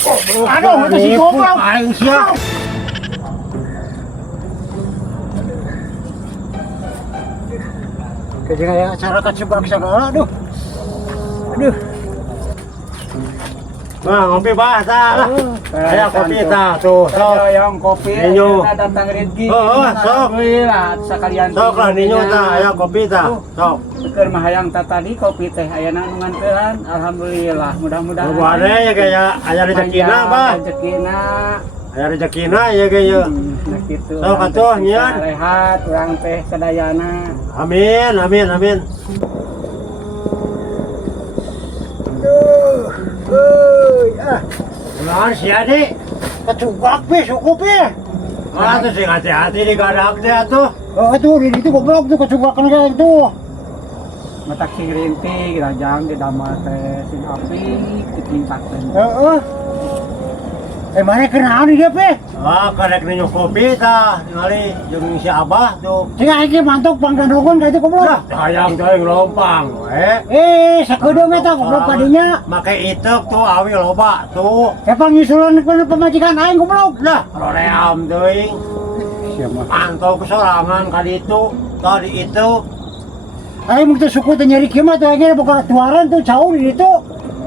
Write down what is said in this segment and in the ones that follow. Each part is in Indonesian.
Aduh, itu si goblok. Aing siap. Kayak kayak acara kecebak segala, aduh. Aduh. Bang, ngopi bah tah. Aya kopi tah tuh. Sok. yang kopi Ninyo. datang rezeki. Sok. Alhamdulillah sekalian. Sok lah ninyo tah, aya kopi tah. Sok. Keur mahayang tah tadi kopi teh aya nu nganteun. Alhamdulillah, mudah-mudahan. Nubuane ya kayak aya rezekina bah. Rezekina. Aya rezekina ya kayak. Nah kitu. Sok atuh nyian. Sehat urang teh sadayana. Amin, amin, amin. Nah, si Adi, Kecebak be, cukup be. ah tuh sih hati-hati di gadak teh atuh. Oh, itu goblok tuh kecebakan kayak itu. Matak sing rintik, rajang di damel teh sing api ditingkatkeun. Heeh. Mana kenaon dia be? Ah, karek ninyo kopi tah, ningali jeung si Abah tuh. Tinggal iki mantuk panggandogon kayak itu goblok. Lah, hayang teh lompang we. Sakedeung eta goblok kadinya. Make itek tuh awi loba tuh. Siapa ngisulan ke pemajikan aing goblok? Lah, roream teuing. Siapa? Mantau kesorangan ka ditu, tah di itu. Aing mung teu suku teh nyari kieu mah teh aing boga tuaran tuh jauh di ditu.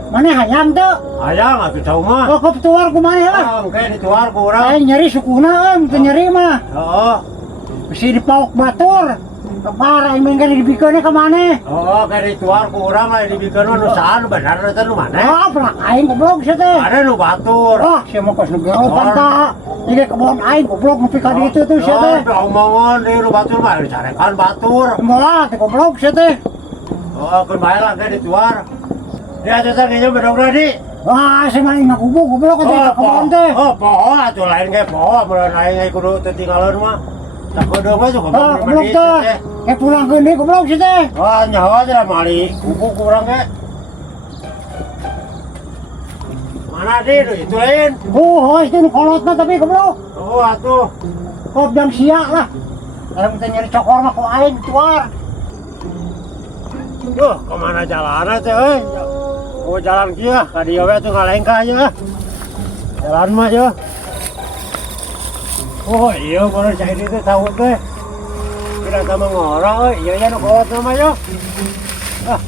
Mana hayang teh? Hayang atuh cau mah. Oh, ke tuar ku mana lah? Ah, engke dituar ku urang. Aing nyari sukuna teu nyari mah. Heeh. Bisi dipauk batur. Kepara aing mengke dibikeunna ka maneh. Oh, kayak dituar ku urang lah dibikeun nu saan bener teh nu maneh. Ah, pelak aing goblok sia teh. Ada nu batur. Ah, sia mah kos negara panta. Ini kebon aing goblok nepi ka ditu tuh sia teh. Omongan di nu batur mah dicarekan batur. Moal teh goblok sia teh. Oh, keun bae lah kayak dituar. Dia atuh teh kieu bedog di. Wah, sia mah ngakubu goblok teh kebon teh. Oh, poho atuh lain ge poho, mun lain ge kudu teu tinggalin mah. Sakedeung mah Ah, tuh goblok goblok teh. Kayak pulang ke ini goblok sia teh. Wah, nyawa aja lah mali kubu kurang ge. Mana di itu lain? Oh, itu nu kolot mah tapi goblok. Oh, atuh. Kok jam siang lah. Kalau kita nyari cokor mah kok aing tuar. Duh, kemana jalan teh euy? Oh, jalan kieu ka dieu we tuh ngalengka aja. Jalan mah ya. Oh, iya baru cai itu tahu teh. Kira sama ngorong euy, iya ya nu kolot mah ya. Ah.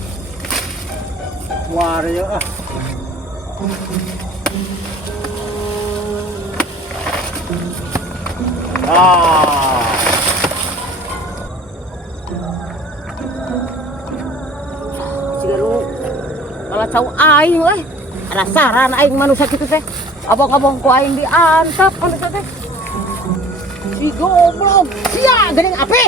War ya ah. Ah. Sigaru malah cau aing weh. Penasaran aing manusia kitu teh. Abang-abang ku aing diantap manusia teh. Si goblok, sia geuning ape?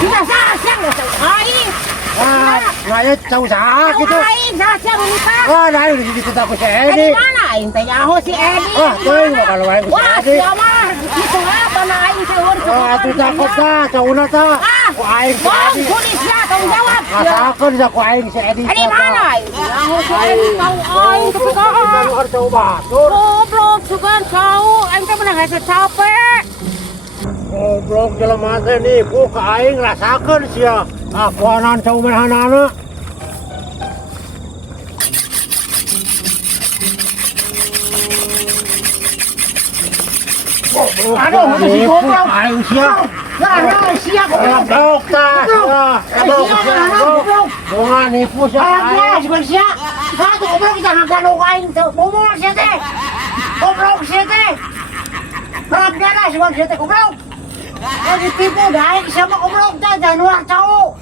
Kita sasang ya cau aing. Wah, ngaya cau saha Cau gitu. aing sasang nikah. Wah, nah ini gitu tak si Edi Edi. mana aing teh nyaho si Edi. Wah, teuing mah kalau aing si Wah, Edi. sia mah kitu apa na aing seueur. Wah, atuh takut tah, cauna tah. Ah, Ku aing si Bang, Edi. kudu sia tanggung jawab. Asalkan sa ku aing si Edi. Edi mana aing? Nyaho si Edi cau aing kepekaan. Harus coba batur. Goblok sugan kau, aing teh bener hese capek. Goblok jelema teh nipu ka aing rasakeun sia. Akuanan saumehanana. Aduh, itu si goblok. Aing sia. Nah, sia goblok. Goblok tah. Goblok. Bunga nipu sia Alah, aing. sebenarnya sia. Ah, tuh goblok kita ngagano aing tuh. Ngomong sia teh. Goblok sia teh. Berapa sia teh goblok. Lagi tipu dah aing sama goblok teh jangan ulah cau.